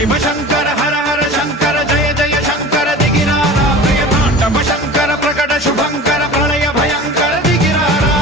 శివ శంకర హర హర శంకర జయ జయ శంకర దిగిరారా ప్రియ తాండవ శంకర ప్రకట శుభంకర ప్రళయ భయంకర దిగిరారా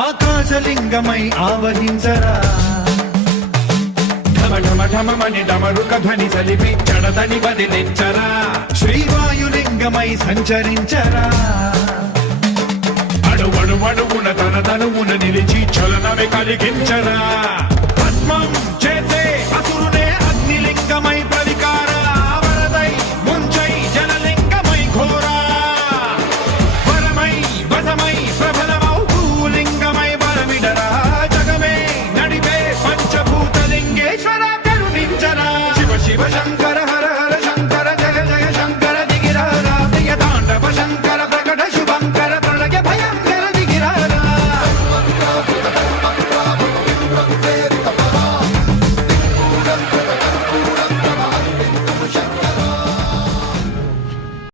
ఆకాశలింగమై ఆవహించరా ఢమ ఢమ ఢమమని డమరుక ధ్వని సలిపి జడదని వదిలించరా శ్రీవాయులింగమై సంచరించరా అణువణువున తన తనువున నిలిచి చలనమే కలిగించరా